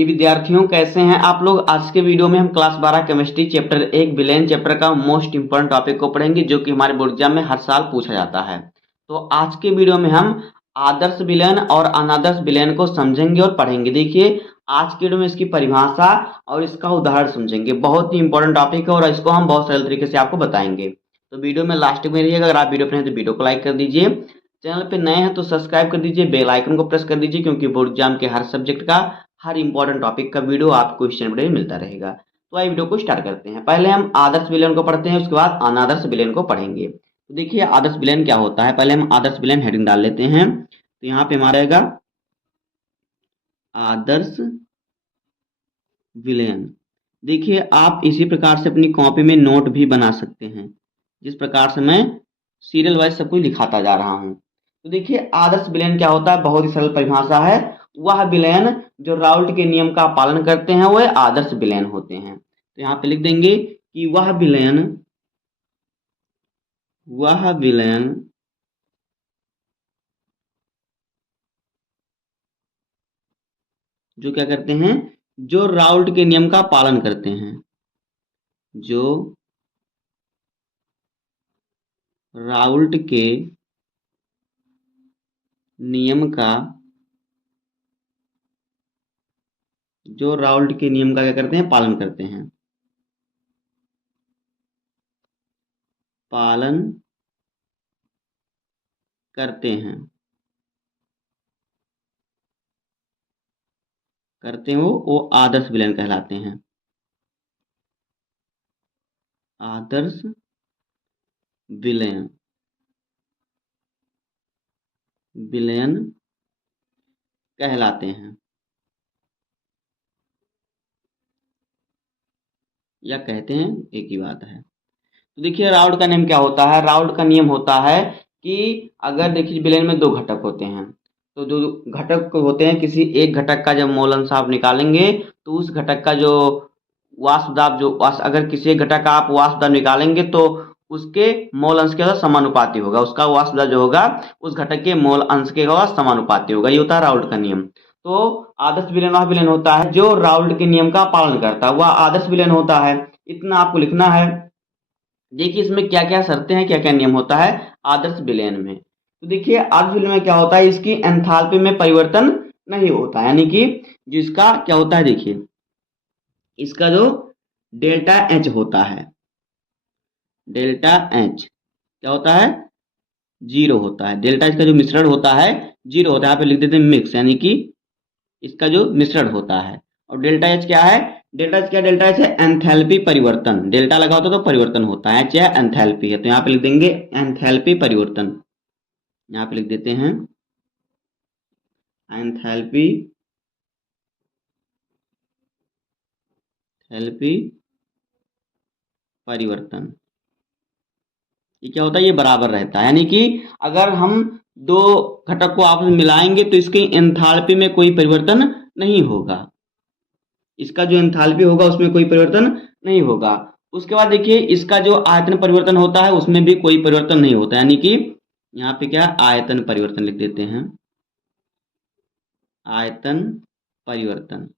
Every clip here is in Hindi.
प्रिय विद्यार्थियों, कैसे हैं आप लोग। आज के वीडियो में हम class 12 chemistry chapter 1 villain chapter का मोस्ट इंपोर्टेंट टॉपिक को पढ़ेंगे, जो कि हमारे बोर्ड एग्जाम में हर साल पूछा जाता है। तो आज के वीडियो में हम आदर्श विलेन और अनादर्श विलेन को समझेंगे और पढ़ेंगे। देखिए, आज के वीडियो में इसकी परिभाषा और इसका उदाहरण समझेंगे। बहुत ही इंपॉर्टेंट टॉपिक है और इसको हम बहुत सरल तरीके से आपको बताएंगे। तो वीडियो में लास्ट में रहिएगा। अगर आप वीडियो पर हैं तो वीडियो को लाइक कर दीजिए, चैनल पे नए हैं तो सब्सक्राइब कर दीजिए, बेल आइकन को प्रेस कर दीजिए, क्योंकि बोर्ड एग्जाम के हर सब्जेक्ट का हर इंपॉर्टेंट टॉपिक का वीडियो आपको इस चैनल पर मिलता रहेगा। तो आइए वीडियो को स्टार्ट करते हैं। पहले हम आदर्श विलेन को पढ़ते हैं, उसके बाद अनादर्श विलेन को पढ़ेंगे। तो देखिए, आदर्श विलेन क्या होता है। पहले हम आदर्श विलेन हेडिंग डाल लेते हैं। तो यहाँ पे हमारा रहेगा आदर्श विलेन। देखिए, आप इसी प्रकार से अपनी कॉपी में नोट भी बना सकते हैं, जिस प्रकार से मैं सीरियल वाइज सब कुछ दिखाता जा रहा हूँ। तो देखिए, आदर्श विलेन क्या होता है, बहुत ही सरल परिभाषा है। वह विलेन जो राउल्ट के नियम का पालन करते हैं वह आदर्श विलेन होते हैं। तो यहाँ पे लिख देंगे कि वह विलेन जो क्या करते हैं, जो राउल्ट के नियम का पालन करते हैं, जो राउल्ट के नियम का क्या करते हैं, पालन करते हैं, पालन करते हैं वो आदर्श विलेन कहलाते हैं। आदर्श विलेन कहलाते हैं या कहते हैं, एक ही बात है। तो देखिए, राउल्ट का नियम क्या होता है। राउल्ट का नियम होता है कि अगर देखिए विलेन में दो घटक होते हैं, तो दो घटक होते हैं, किसी एक घटक का जब मौल अंश आप निकालेंगे तो उस घटक का जो वाष्प दाब अगर किसी एक घटक का आप वाष्प दाब निकालेंगे तो उसके मोल अंश के साथ समानुपाती होगा। उसका वाष्प दाब जो होगा उस घटक के मोल अंश के साथ समानुपाती होगा। ये होता है राउल्ट का नियम। तो आदर्श विलेन वह विलेन होता है जो राउल्ट के नियम का पालन करता है, वह आदर्श विलेन होता है। इतना आपको लिखना है। देखिए, इसमें क्या क्या शर्तें हैं, क्या क्या नियम होता है आदर्श विलेन में। तो देखिए, आदर्श विलेन में क्या होता है, इसकी एंथैल्पी में परिवर्तन नहीं होता, यानी कि जिसका क्या होता है, देखिए इसका जो डेल्टा एच होता है, डेल्टा एच क्या होता है, जीरो होता है। डेल्टा एच का जो मिश्रण होता है जीरो होता है। यहाँ पे लिख देते हैं मिक्स, यानी कि इसका जो मिश्रण होता है। और डेल्टा एच क्या है, डेल्टा एच है एंथैल्पी परिवर्तन। डेल्टा लगा होता तो परिवर्तन होता है, एच है एंथैल्पी है। तो यहाँ पे लिख देंगे एंथैल्पी परिवर्तन। यहाँ पे लिख देते हैं एंथैल्पी परिवर्तन। ये क्या होता है, ये बराबर रहता है, यानी कि अगर हम दो घटक को आपस में मिलाएंगे तो इसकी एंथैल्पी में कोई परिवर्तन नहीं होगा। इसका जो एंथैल्पी होगा उसमें कोई परिवर्तन नहीं होगा। उसके बाद देखिए, इसका जो आयतन परिवर्तन होता है उसमें भी कोई परिवर्तन नहीं होता, यानी कि यहाँ पे क्या आयतन परिवर्तन लिख देते हैं, आयतन परिवर्तन।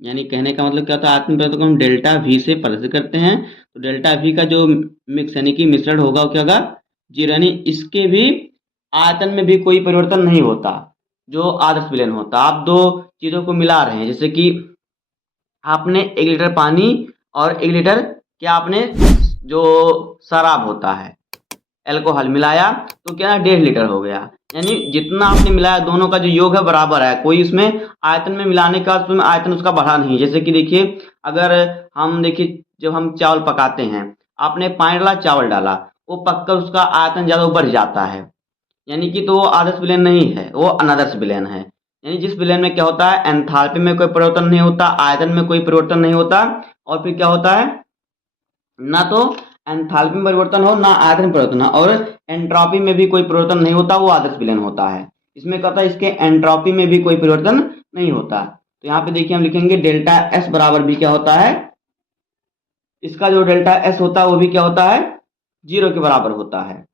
यानी कहने का मतलब क्या होता है, आयतन परिवर्तन को हम डेल्टा वी से प्रदर्शित करते हैं। तो डेल्टा वी का जो मिक्स यानी कि मिश्रण होगा वो क्या होगा, जीरो, यानी इसके भी आयतन में भी कोई परिवर्तन नहीं होता जो आदर्श विलेन होता। आप दो चीजों को मिला रहे हैं, जैसे कि आपने 1 लीटर पानी और 1 लीटर क्या आपने जो शराब होता है अल्कोहल मिलाया तो क्या 1.5 लीटर हो गया। यानी जितना आपने मिलाया दोनों का जो योग है बराबर है, कोई इसमें आयतन में मिलाने का उसमें आयतन उसका बढ़ा नहीं। जैसे कि देखिए, अगर हम देखिए जब हम चावल पकाते हैं, आपने पानी डाला चावल डाला, वो पककर उसका आयतन ज़्यादा बढ़ जाता है, यानी कि तो वो आदर्श विलेन नहीं है, वो अनादर्श विलेन है। यानी जिस विलेन में क्या होता है, एंथैल्पी में कोई परिवर्तन नहीं होता, आयतन में कोई परिवर्तन नहीं होता, और फिर क्या होता है, ना तो एंथैल्पी में परिवर्तन हो ना आयतन परिवर्तन हो, और एंट्रोपी में भी कोई परिवर्तन नहीं होता, वो आदर्श विलेन होता है। इसमें क्या होता है, इसके एंट्रोपी में भी कोई परिवर्तन नहीं होता। तो यहाँ पे देखिए हम लिखेंगे डेल्टा एस बराबर भी क्या होता है, इसका जो डेल्टा एस होता है वो भी क्या होता है, जीरो के बराबर होता है।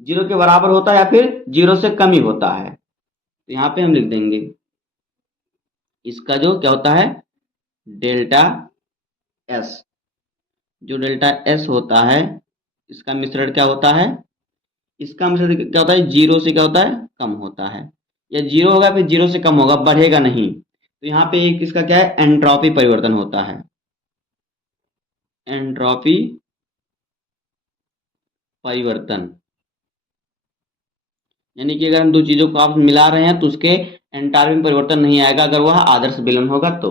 जीरो के बराबर होता है या फिर जीरो से कम ही होता है। तो यहाँ पे हम लिख देंगे इसका जो क्या होता है डेल्टा एस। जो डेल्टा एस होता है इसका मिश्रण क्या होता है, इसका मिश्रण क्या होता है, जीरो से क्या होता है कम होता है, या जीरो होगा फिर जीरो से कम होगा, बढ़ेगा नहीं। तो यहाँ पे एक इसका क्या है एंट्रोपी परिवर्तन होता है, एंट्रोपी परिवर्तन। यानी कि अगर हम दो चीजों को आप मिला रहे हैं तो उसके एंटाल्पी में परिवर्तन नहीं आएगा अगर वह आदर्श विलयन होगा तो।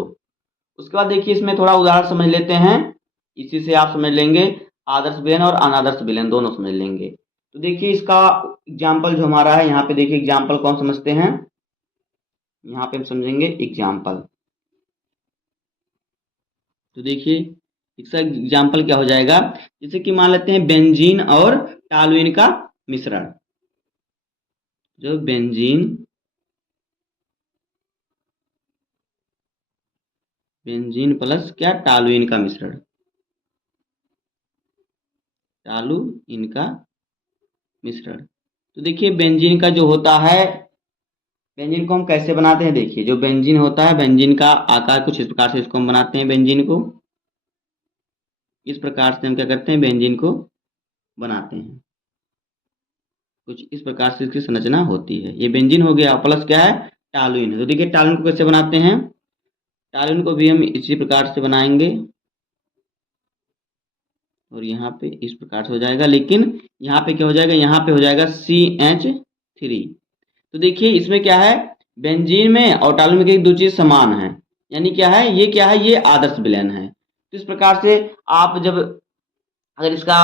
उसके बाद देखिए इसमें थोड़ा उदाहरण समझ लेते हैं, इसी से आप समझ लेंगे आदर्श विलयन और अनादर्श विलयन दोनों समझ लेंगे। तो देखिए इसका एग्जाम्पल जो हमारा है यहाँ पे देखिए एग्जाम्पल कौन समझते हैं, यहाँ पे हम समझेंगे एग्जाम्पल। तो देखिए इसका एग्जाम्पल क्या हो जाएगा, जैसे कि मान लेते हैं बेंजीन और टॉलुइन का मिश्रण। जो बेंजीन प्लस क्या टॉलुइन का मिश्रण, टॉलुइन का मिश्रण। तो देखिए बेंजीन का जो होता है, बेंजीन को हम कैसे बनाते हैं, देखिए जो बेंजीन होता है बेंजीन का आकार कुछ इस प्रकार से इसको हम बनाते हैं, बेंजीन को इस प्रकार से हम क्या करते हैं बेंजीन को बनाते हैं, कुछ इस प्रकार से इसकी संरचना होती है। ये बेंजीन हो गया, प्लस क्या है टॉलुइन। तो देखिए टॉलुइन को कैसे बनाते हैं, टॉलुइन को भी हम इसी प्रकार से बनाएंगे और यहाँ पे इस प्रकार से हो जाएगा, लेकिन यहाँ पे क्या हो जाएगा, यहाँ पे हो जाएगा CH3। तो देखिए इसमें क्या है बेंजीन में और टॉलुइन में की दो चीज समान है, यानी क्या है ये आदर्श विलयन है। तो इस प्रकार से आप जब अगर इसका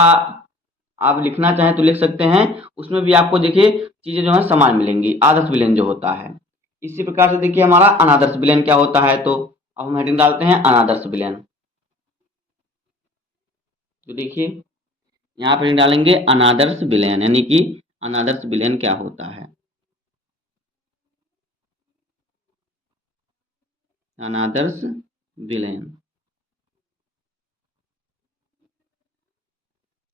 आप लिखना चाहें तो लिख सकते हैं, उसमें भी आपको देखिए चीजें जो है समान मिलेंगी, आदर्श विलयन जो होता है। इसी प्रकार से देखिए हमारा अनादर्श विलयन क्या होता है, तो अब हम हेडिंग डालते हैं अनादर्श विलयन। तो देखिए यहाँ पर डालेंगे अनादर्श विलयन, यानी कि अनादर्श विलयन क्या होता है, अनादर्श विलयन।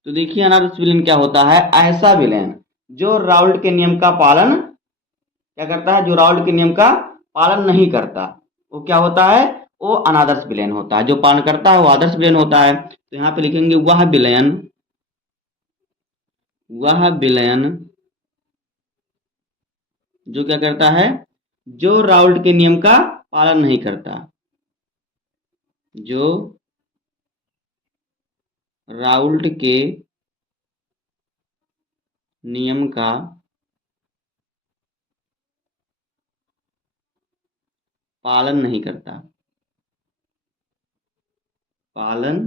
तो देखिए अनादर्श विलयन क्या होता है, ऐसा विलयन जो राउल्ट के नियम का पालन क्या करता है, जो राउल्ट के नियम का पालन नहीं करता वो क्या होता है, वो अनादर्श विलयन होता है। जो पालन करता है वो आदर्श विलयन होता है। तो यहाँ पे लिखेंगे वह विलयन जो क्या करता है, जो राउल्ट के नियम का पालन नहीं करता, जो राउल्ट के नियम का पालन नहीं करता, पालन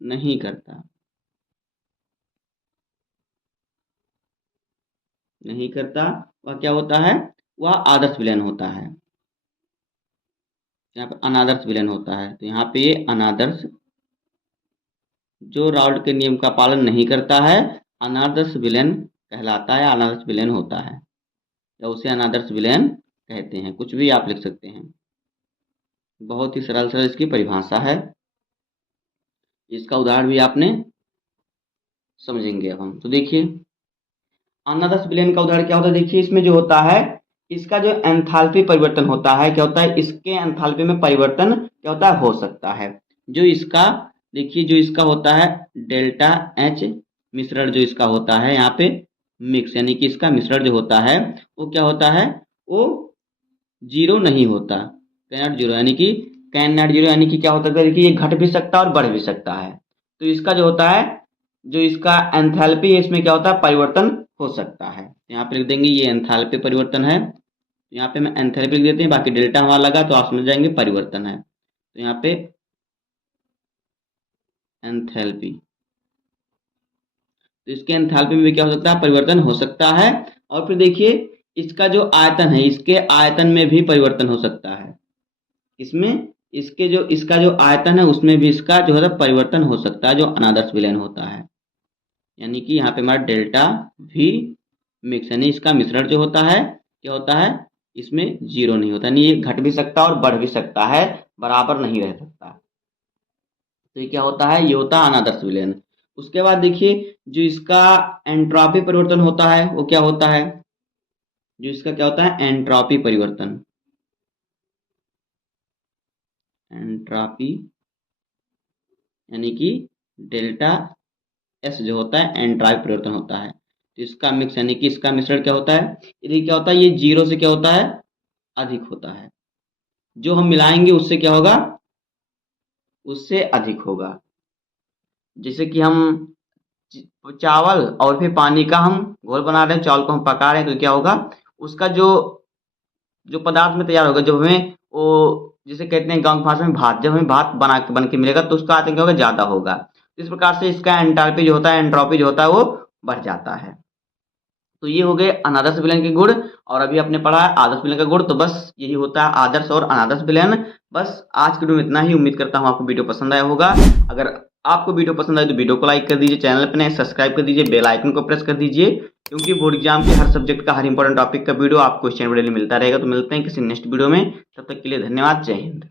नहीं करता, नहीं करता, वह क्या होता है, वह आदर्श विलयन होता है। यहाँ पे अनादर्श विलयन होता है, तो यहाँ पे ये अनादर्श, जो राउल्ट के नियम का पालन नहीं करता है अनादर्श विलयन कहलाता है, अनादर्श विलयन होता है, या उसे अनादर्श विलयन कहते हैं। कुछ भी आप लिख सकते हैं, बहुत ही सरल सरल इसकी परिभाषा है। इसका उदाहरण भी आपने समझेंगे अब हम। तो देखिए अनादर्श विलयन का उदाहरण क्या होता है, देखिए इसमें जो होता है इसका जो एंथैल्पी परिवर्तन होता है, क्या होता है इसके एंथैल्पी में परिवर्तन क्या होता है हो सकता है। जो इसका देखिए जो इसका होता है डेल्टा एच मिश्रण जो इसका होता है यहाँ पे मिक्स, यानी कि इसका मिश्रण जो होता है वो क्या होता है, वो जीरो नहीं होता, कैन नॉट जीरो, यानी कि कैन नॉट जीरो यानी कि क्या होता है, देखिए ये घट भी सकता है और बढ़ भी सकता है। तो इसका जो होता है जो इसका एंथैल्पी है इसमें क्या होता है परिवर्तन हो सकता है। यहाँ पे लिख देंगे ये एंथैल्पी परिवर्तन है, यहाँ पे मैं एंथैल्पी लिख देते हैं, बाकी डेल्टा हमारा लगा तो आप समझ जाएंगे परिवर्तन है। तो यहाँ पे एंथैल्पी, तो इसके एंथैल्पी में भी क्या हो सकता है परिवर्तन हो सकता है। और फिर देखिए इसका जो आयतन है इसके आयतन में भी परिवर्तन हो सकता है, इसमें इसका जो आयतन है उसमें भी इसका जो है परिवर्तन हो सकता है, जो अनादर्श विलयन होता है। यानी कि यहाँ पे हमारा डेल्टा भी मिक्स, यानी इसका मिश्रण जो होता है क्या होता है, इसमें जीरो नहीं होता, यानी ये घट भी सकता है और बढ़ भी सकता है, बराबर नहीं रह सकता। तो ये क्या होता है, ये होता है अनादर्श विलयन। उसके बाद देखिए जो इसका एंट्रोपी परिवर्तन होता है वो क्या होता है, जो इसका क्या होता है, एंट्रोपी परिवर्तन। एंट्रोपी यानी कि डेल्टा एस जो होता है एंट्रोपी परिवर्तन होता है। तो इसका मिक्स यानी कि इसका मिश्रण क्या होता है, यदि क्या होता है, ये 0 से क्या होता है, अधिक होता है। जो हम मिलाएंगे उससे क्या होगा, उससे अधिक होगा। जैसे कि हम चावल और फिर पानी का हम घोल बना रहे हैं, चावल को हम पका रहे हैं, तो क्या होगा, उसका जो जो पदार्थ में तैयार होगा, जो हमें वो जिसे कहते हैं गाँव की भाषा में भात, जब हमें भात बन के मिलेगा तो उसका आयतन क्या होगा, ज़्यादा होगा। इस प्रकार से इसका एंटाल्पी जो होता है, एंट्रोपी जो होता है वो बढ़ जाता है। तो ये हो गए अनादर्श विलयन के गुण। और अभी आपने पढ़ा है आदर्श विलयन का गुण। तो बस यही होता है आदर्श और अनादर्श विलयन। बस आज के वीडियो में इतना ही। उम्मीद करता हूँ आपको वीडियो पसंद आया होगा। अगर आपको वीडियो पसंद आए तो वीडियो को लाइक कर दीजिए, चैनल पर नए सब्सक्राइब कर दीजिए, बेल आइकन को प्रेस कर दीजिए, क्योंकि बोर्ड एग्जाम के हर सब्जेक्ट का हर इंपॉर्टेंट टॉपिक का वीडियो आपको इस चैनल पर मिलता रहेगा। तो मिलते हैं किसी नेक्स्ट वीडियो में, तब तक के लिए धन्यवाद। जय हिंद।